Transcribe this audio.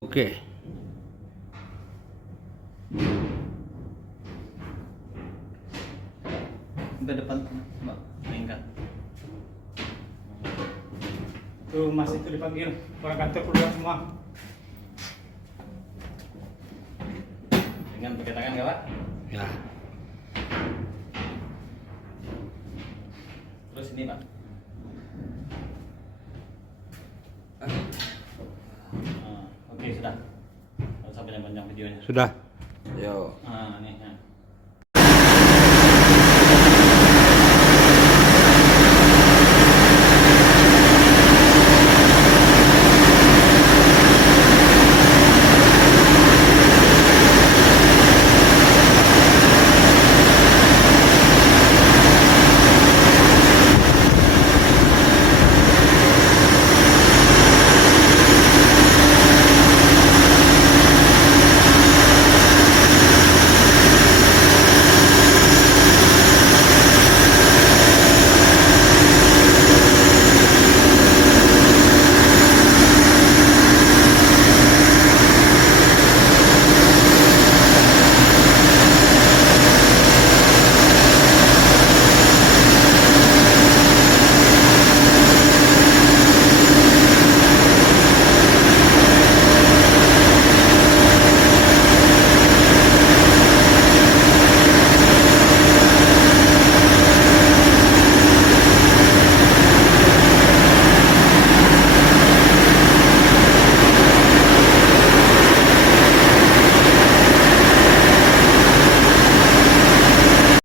Oke. Sampai depan, Mbak. Mainkan. Tuh Mas itu dipanggil, orang kantor keluar semua. Dengan pakai tangan nggak Pak? Ya. Terus ini Pak. Oke sudah. Nggak usah panjang-panjang videonya. Sudah. Yo. Nah ini. Nah.